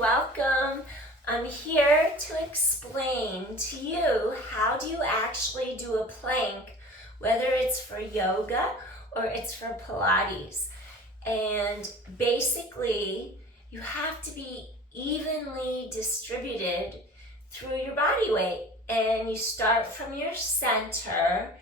welcome. I'm here to explain to you how do you actually do a plank, whether it's for yoga or it's for Pilates. And basically, you have to be evenly distributed through your body weight. And you start from your center,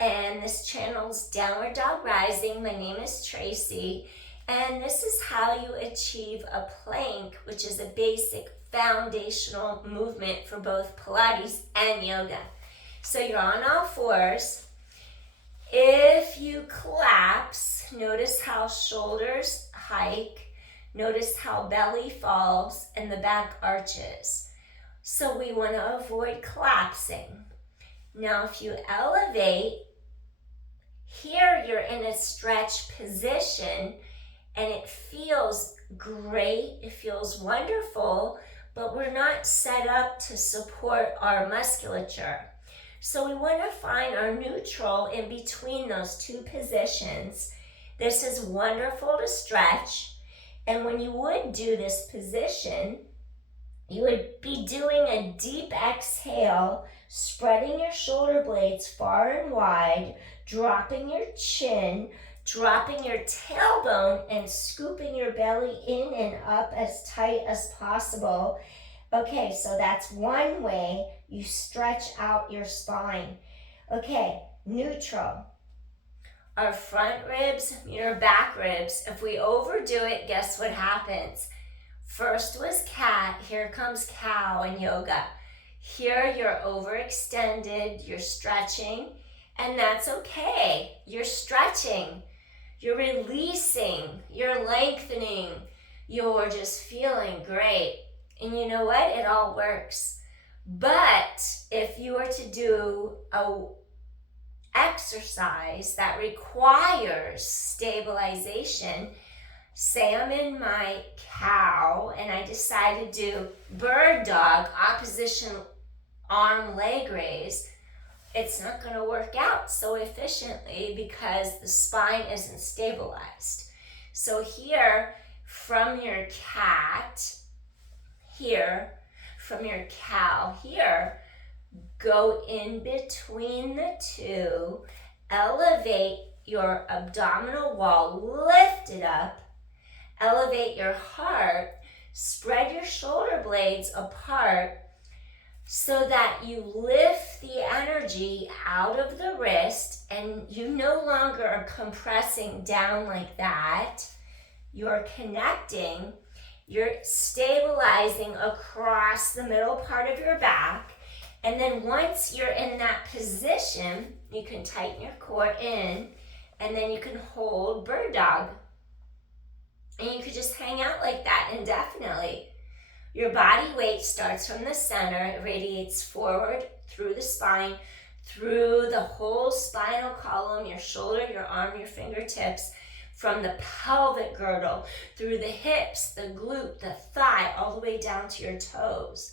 and this channel's Downward Dog Rising. My name is Tracy. And this is how you achieve a plank, which is a basic foundational movement for both Pilates and yoga. So you're on all fours. If you collapse, notice how shoulders hike, notice how belly falls and the back arches. So we want to avoid collapsing. Now if you elevate, here you're in a stretch position, and it feels great, it feels wonderful, but we're not set up to support our musculature. So we want to find our neutral in between those two positions. This is wonderful to stretch, and when you would do this position, you would be doing a deep exhale, spreading your shoulder blades far and wide, dropping your chin, dropping your tailbone and scooping your belly in and up as tight as possible. Okay, so that's one way you stretch out your spine. Okay, neutral. Our front ribs, your back ribs. If we overdo it, guess what happens? First was cat, here comes cow in yoga. Here you're overextended, you're stretching, and that's okay. You're stretching. You're releasing, you're lengthening, you're just feeling great. And you know what? It all works. But if you were to do a exercise that requires stabilization, say I'm in my cow and I decide to do bird dog, opposition arm leg raise, it's not going to work out so efficiently because the spine isn't stabilized. So here, from your cat, here, from your cow, here, go in between the two, elevate your abdominal wall, lift it up, elevate your heart, spread your shoulder blades apart, so that you lift the energy out of the wrist and you no longer are compressing down like that. You're connecting, you're stabilizing across the middle part of your back. And then once you're in that position, you can tighten your core in, and then you can hold bird dog. And you could just hang out like that indefinitely. Your body weight starts from the center, it radiates forward through the spine, through the whole spinal column, your shoulder, your arm, your fingertips, from the pelvic girdle, through the hips, the glute, the thigh, all the way down to your toes.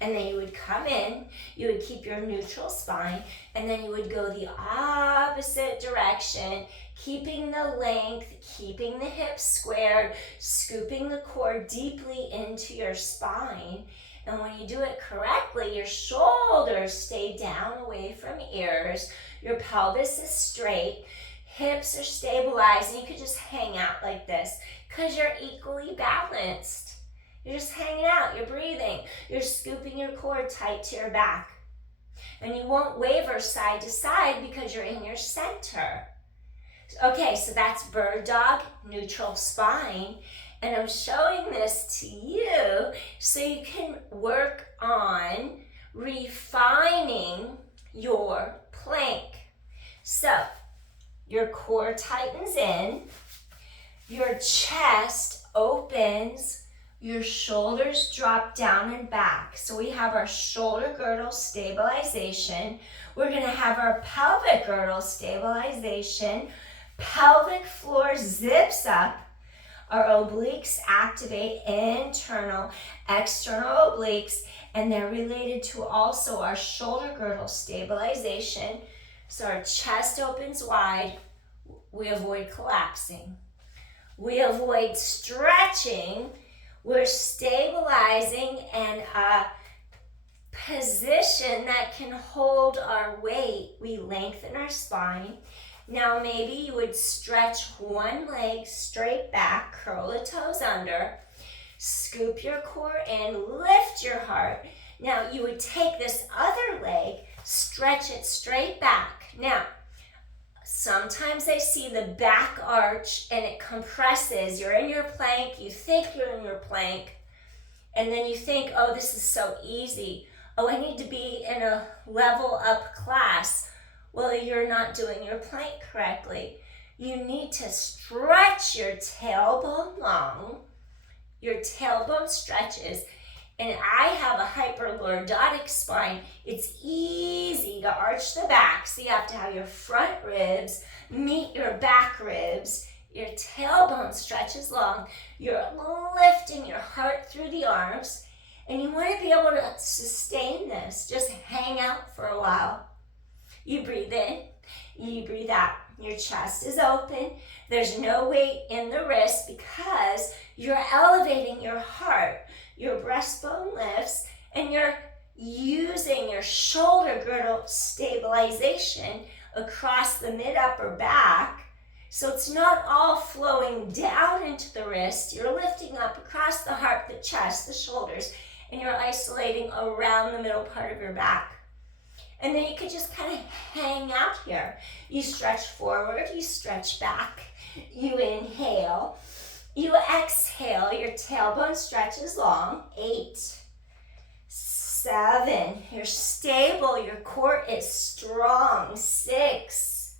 And then you would come in, you would keep your neutral spine, and then you would go the opposite direction, keeping the length, keeping the hips squared, scooping the core deeply into your spine. And when you do it correctly, your shoulders stay down away from ears, your pelvis is straight, hips are stabilized, and you could just hang out like this because you're equally balanced. You're just hanging out, you're breathing, you're scooping your core tight to your back. And you won't waver side to side because you're in your center. Okay, so that's bird dog, neutral spine. And I'm showing this to you so you can work on refining your plank. So, your core tightens in, your chest opens, your shoulders drop down and back. So we have our shoulder girdle stabilization. We're going to have our pelvic girdle stabilization. Pelvic floor zips up. Our obliques activate, internal, external obliques, and they're related to also our shoulder girdle stabilization. So our chest opens wide. We avoid collapsing. We avoid stretching. We're stabilizing in a position that can hold our weight. We lengthen our spine. Now maybe you would stretch one leg straight back, curl the toes under, scoop your core in, lift your heart. Now you would take this other leg, stretch it straight back. Now, sometimes I see the back arch and it compresses. You're in your plank, you think you're in your plank, and then you think, oh, this is so easy. Oh, I need to be in a level up class. Well, you're not doing your plank correctly. You need to stretch your tailbone long. Your tailbone stretches. And I have a hyperlordotic spine. It's easy to arch the back. So you have to have your front ribs meet your back ribs. Your tailbone stretches long. You're lifting your heart through the arms. And you want to be able to sustain this. Just hang out for a while. You breathe in, you breathe out. Your chest is open. There's no weight in the wrist because you're elevating your heart. Your breastbone lifts and you're using your shoulder girdle stabilization across the mid-upper back. So it's not all flowing down into the wrist. You're lifting up across the heart, the chest, the shoulders, and you're isolating around the middle part of your back. And then you could just kind of hang out here. You stretch forward, you stretch back, you inhale, you exhale, your tailbone stretches long. 8, 7, you're stable, your core is strong. 6,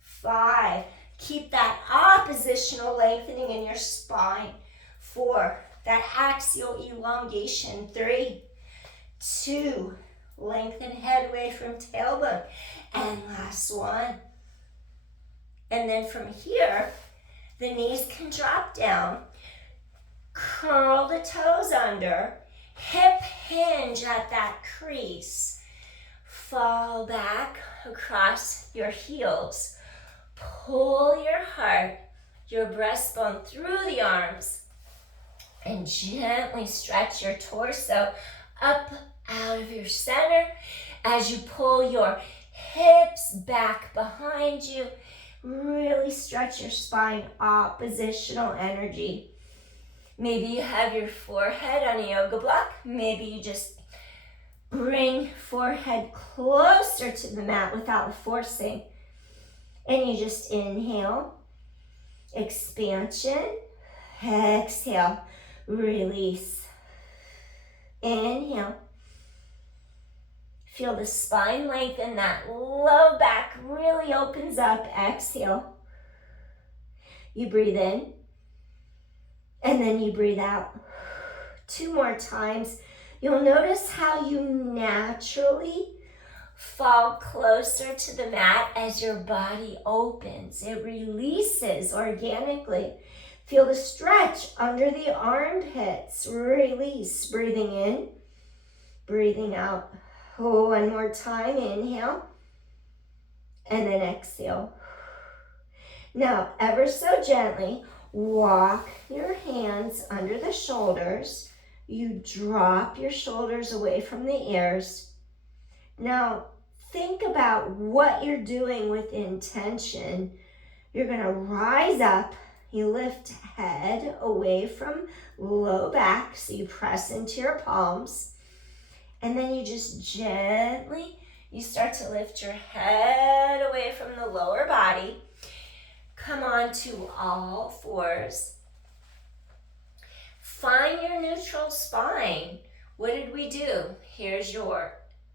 5, keep that oppositional lengthening in your spine. 4, that axial elongation. 3, 2, lengthen headway from tailbone. And last one. And then from here, the knees can drop down. Curl the toes under. Hip hinge at that crease. Fall back across your heels. Pull your heart, your breastbone through the arms. And gently stretch your torso up out of your center as you pull your hips back behind you. Really stretch your spine, oppositional energy. Maybe you have your forehead on a yoga block. Maybe you just bring forehead closer to the mat without forcing. And you just inhale, expansion, exhale, release. Inhale. Feel the spine lengthen, that low back really opens up. Exhale. You breathe in, and then you breathe out. 2 more times. You'll notice how you naturally fall closer to the mat as your body opens. It releases organically. Feel the stretch under the armpits. Release. Breathing in, breathing out. Oh, 1 more time. Inhale. And then exhale. Now, ever so gently, walk your hands under the shoulders. You drop your shoulders away from the ears. Now, think about what you're doing with intention. You're going to rise up. You lift head away from low back, so you press into your palms. And then you just gently, you start to lift your head away from the lower body. Come on to all fours. Find your neutral spine. What did we do? Here's your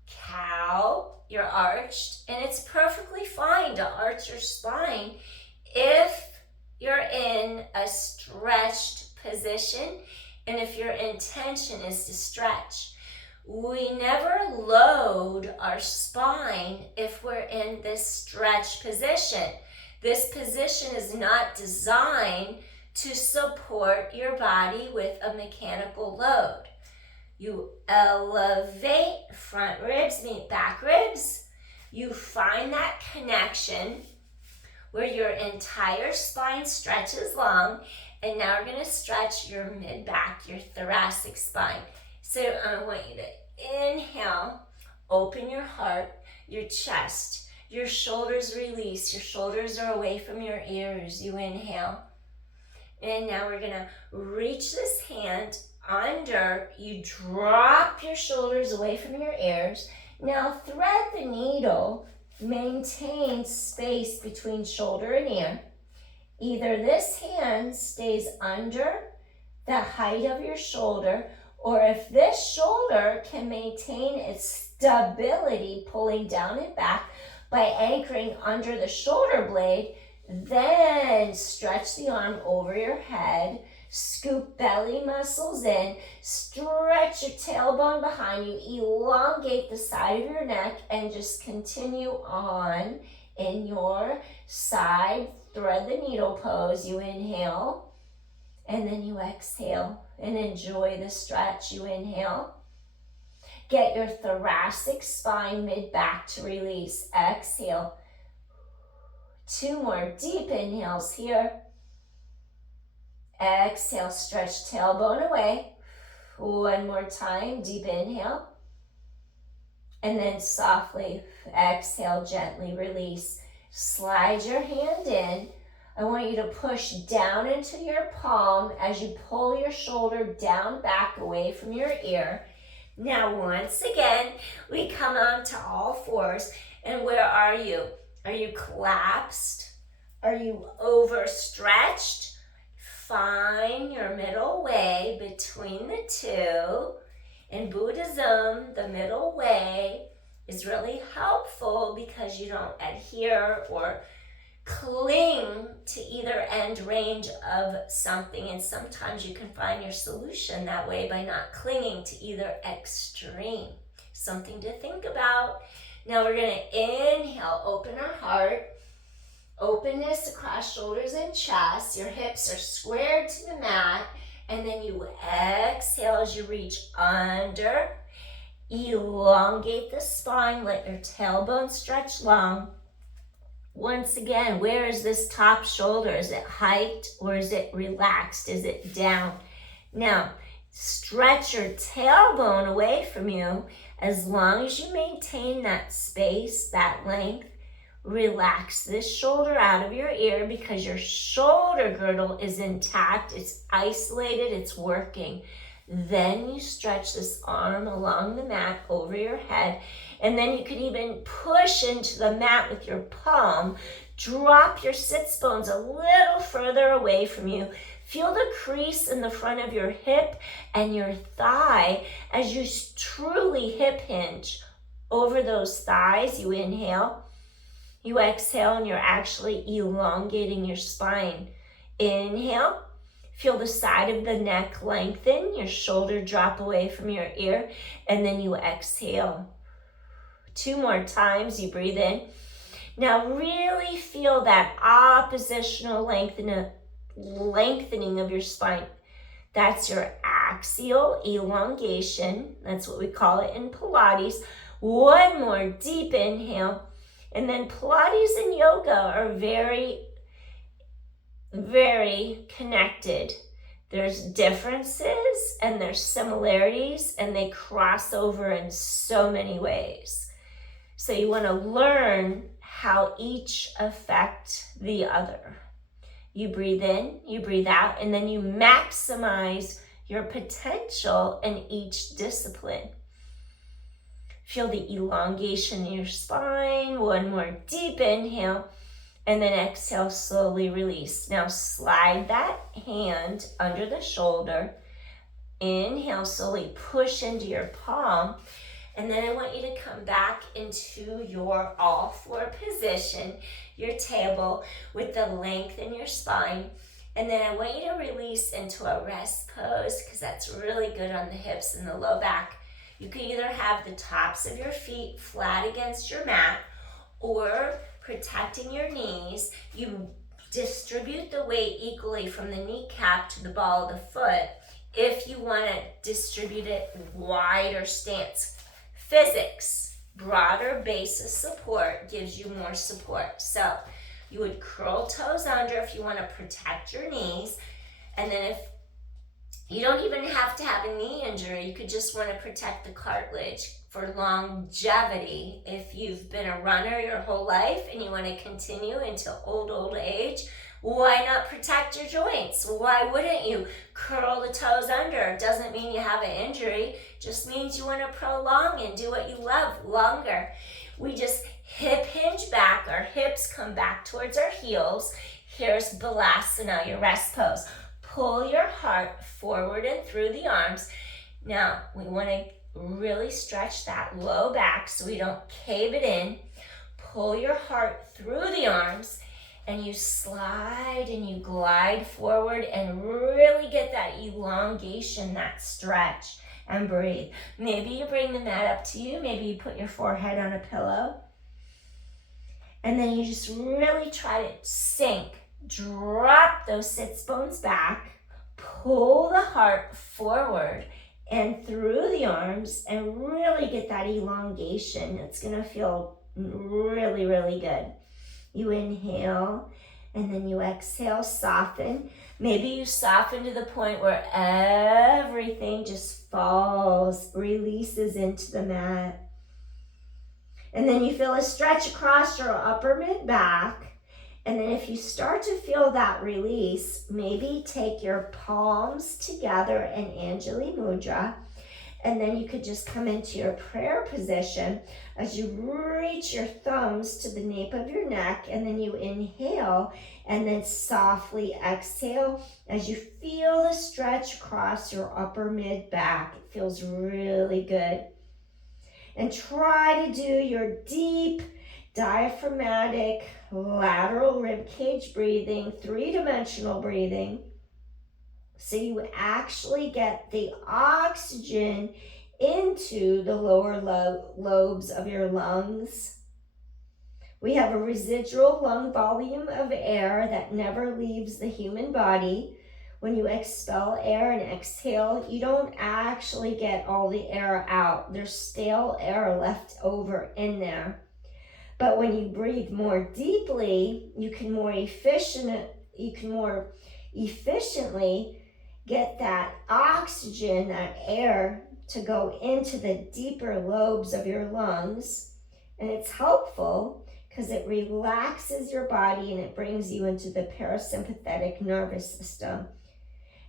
cow. You're arched, and it's perfectly fine to arch your spine if you're in a stretched position and if your intention is to stretch. We never load our spine if we're in this stretch position. This position is not designed to support your body with a mechanical load. You elevate, front ribs meet back ribs. You find that connection where your entire spine stretches long, And now we're going to stretch your mid-back, your thoracic spine. So I want you to inhale, open your heart, your chest, your shoulders release. Your shoulders are away from your ears. You inhale. And now we're going to reach this hand under. You drop your shoulders away from your ears. Now thread the needle. Maintain space between shoulder and ear. Either this hand stays under the height of your shoulder, or if this shoulder can maintain its stability, pulling down and back by anchoring under the shoulder blade, then stretch the arm over your head, scoop belly muscles in, stretch your tailbone behind you, elongate the side of your neck, and just continue on in your side thread the needle pose. You inhale, and then you exhale, and enjoy the stretch. You inhale. Get your thoracic spine mid-back to release. Exhale. 2 more deep inhales here. Exhale, stretch tailbone away. 1 more time, deep inhale. And then softly exhale, gently release. Slide your hand in. I want you to push down into your palm as you pull your shoulder down, back, away from your ear. Now, once again, we come on to all fours. And where are you? Are you collapsed? Are you overstretched? Find your middle way between the two. In Buddhism, the middle way is really helpful because you don't adhere or cling to either end range of something, and sometimes you can find your solution that way by not clinging to either extreme. Something to think about. Now we're going to inhale, open our heart, openness across shoulders and chest. Your hips are squared to the mat, and then you exhale as you reach under. Elongate the spine, let your tailbone stretch long. Once again, where is this top shoulder? Is it hiked or is it relaxed? Is it down? Now, stretch your tailbone away from you. As long as you maintain that space, that length, relax this shoulder out of your ear because your shoulder girdle is intact, it's isolated, it's working. Then you stretch this arm along the mat over your head, and then you can even push into the mat with your palm. Drop your sits bones a little further away from you. Feel the crease in the front of your hip and your thigh as you truly hip hinge over those thighs. You inhale, you exhale, and you're actually elongating your spine. Inhale. Feel the side of the neck lengthen, your shoulder drop away from your ear, and then you exhale. 2 more times, you breathe in. Now really feel that oppositional lengthening of your spine. That's your axial elongation. That's what we call it in Pilates. 1 more deep inhale. And then Pilates and yoga are very connected. There's differences and there's similarities, and they cross over in so many ways. So you want to learn how each affect the other. You breathe in, you breathe out, and then you maximize your potential in each discipline. Feel the elongation in your spine. 1 more deep inhale. And then exhale, slowly release. Now slide that hand under the shoulder. Inhale, slowly push into your palm. And then I want you to come back into your all four position, your table with the length in your spine. And then I want you to release into a rest pose because that's really good on the hips and the low back. You can either have the tops of your feet flat against your mat, or protecting your knees, you distribute the weight equally from the kneecap to the ball of the foot if you want to distribute it wider stance. Physics, broader base of support gives you more support. So you would curl toes under if you want to protect your knees, And then if you don't even have to have a knee injury, you could just want to protect the cartilage for longevity. If you've been a runner your whole life and you want to continue into old age, why not protect your joints? Why wouldn't you curl the toes under? It doesn't mean you have an injury, just means you want to prolong and do what you love longer. We just hip hinge back, our hips come back towards our heels. Here's Balasana, your rest pose. Pull your heart forward and through the arms. Now, we want to really stretch that low back so we don't cave it in. Pull your heart through the arms, and you slide and you glide forward and really get that elongation, that stretch, and breathe. Maybe you bring the mat up to you. Maybe you put your forehead on a pillow. And then you just really try to sink. Drop those sits bones back, pull the heart forward and through the arms, and really get that elongation. It's gonna feel really, really good. You inhale, and then you exhale, soften. Maybe you soften to the point where everything just falls, releases into the mat. And then you feel a stretch across your upper mid-back. And then if you start to feel that release, maybe take your palms together in Anjali Mudra. And then you could just come into your prayer position as you reach your thumbs to the nape of your neck. And then you inhale and then softly exhale as you feel the stretch across your upper mid-back. It feels really good. And try to do your deep diaphragmatic lateral rib cage breathing, 3-dimensional breathing, so you actually get the oxygen into the lower lobes of your lungs. We have a residual lung volume of air that never leaves the human body. When you expel air and exhale, you don't actually get all the air out. There's stale air left over in there. But when you breathe more deeply, you can more efficiently get that oxygen, that air, to go into the deeper lobes of your lungs. And it's helpful because it relaxes your body and it brings you into the parasympathetic nervous system.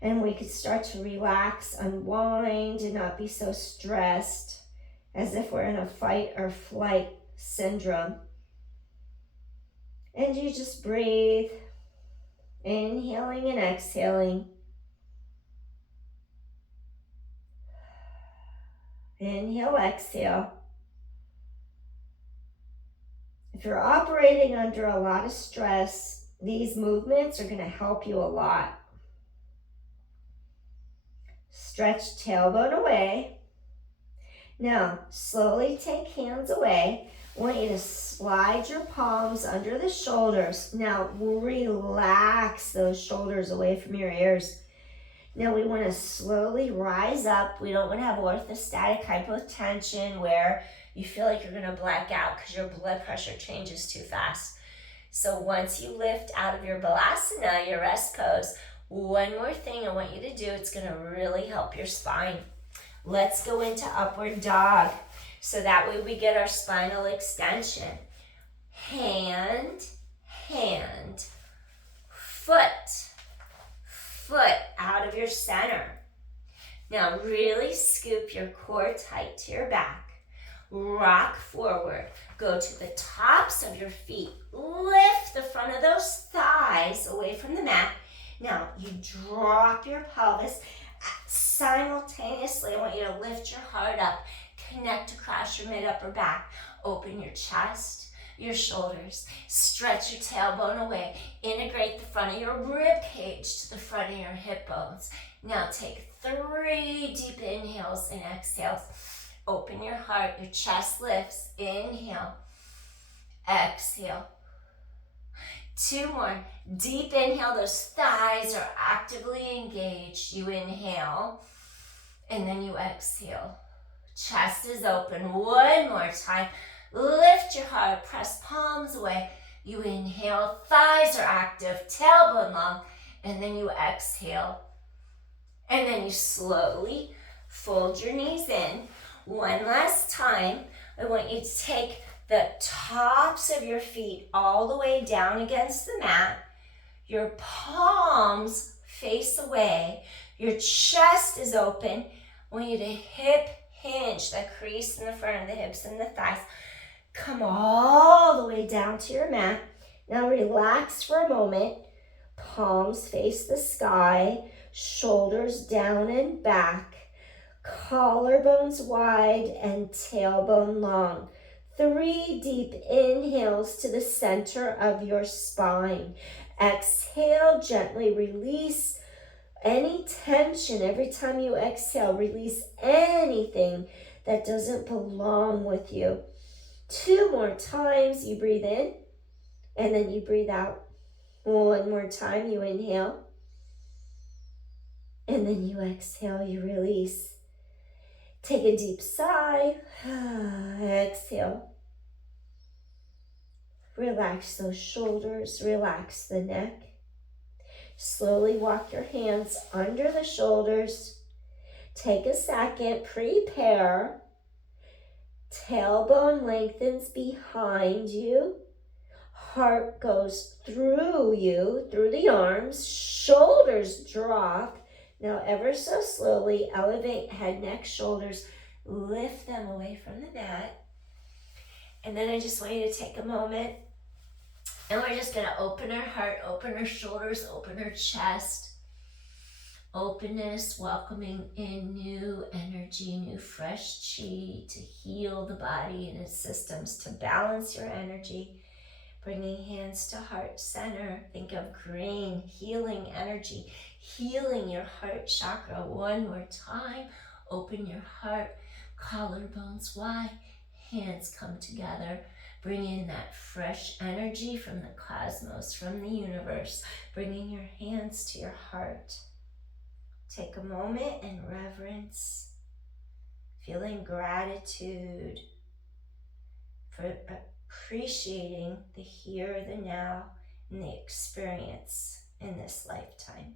And we could start to relax, unwind, and not be so stressed as if we're in a fight or flight syndrome. And you just breathe, inhaling and exhaling. Inhale, exhale. If you're operating under a lot of stress, these movements are going to help you a lot. Stretch tailbone away. Now, slowly take hands away. I want you to slide your palms under the shoulders. Now, relax those shoulders away from your ears. Now, we want to slowly rise up. We don't want to have orthostatic hypotension where you feel like you're going to black out because your blood pressure changes too fast. So once you lift out of your Balasana, your rest pose, one more thing I want you to do. It's going to really help your spine. Let's go into upward dog. So that way we get our spinal extension. Hand, hand, foot out of your center. Now really scoop your core tight to your back. Rock forward. Go to the tops of your feet. Lift the front of those thighs away from the mat. Now you drop your pelvis. Simultaneously, I want you to lift your heart up. Connect across your mid-upper back. Open your chest, your shoulders. Stretch your tailbone away. Integrate the front of your rib cage to the front of your hip bones. Now take 3 deep inhales and exhales. Open your heart. Your chest lifts. Inhale. Exhale. 2 more. Deep inhale. Those thighs are actively engaged. You inhale. And then you exhale. Chest is open. 1 more time. Lift your heart. Press palms away. You inhale. Thighs are active. Tailbone long. And then you exhale. And then you slowly fold your knees in. One last time, I want you to take the tops of your feet all the way down against the mat. Your palms face away. Your chest is open. I want you to hip hinge, the crease in the front of the hips and the thighs. Come all the way down to your mat. Now relax for a moment. Palms face the sky, shoulders down and back, collarbones wide and tailbone long. 3 deep inhales to the center of your spine. Exhale, gently release any tension. Every time you exhale, release anything that doesn't belong with you. 2 more times, you breathe in and then you breathe out. 1 more time, you inhale and then you exhale, you release. Take a deep sigh, exhale. Relax those shoulders, relax the neck. Slowly walk your hands under the shoulders. Take a second, prepare. Tailbone lengthens behind you. Heart goes through you, through the arms. Shoulders drop. Now ever so slowly, elevate head, neck, shoulders. Lift them away from the mat. And then I just want you to take a moment. And we're just going to open our heart, open our shoulders, open our chest. Openness, welcoming in new energy, new fresh chi to heal the body and its systems, to balance your energy. Bringing hands to heart center. Think of green, healing energy, healing your heart chakra. 1 more time. Open your heart, collarbones wide, hands come together. Bring in that fresh energy from the cosmos, from the universe. Bringing your hands to your heart. Take a moment and reverence, feeling gratitude for appreciating the here, the now, and the experience in this lifetime.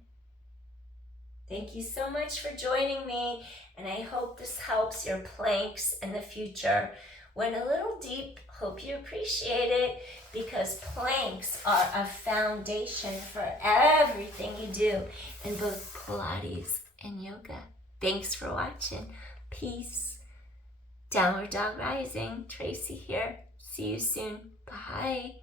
Thank you so much for joining me, and I hope this helps your planks in the future. Went a little deep, hope you appreciate it, because planks are a foundation for everything you do in both Pilates and yoga. Thanks for watching. Peace. Downward Dog Rising. Tracy here. See you soon. Bye.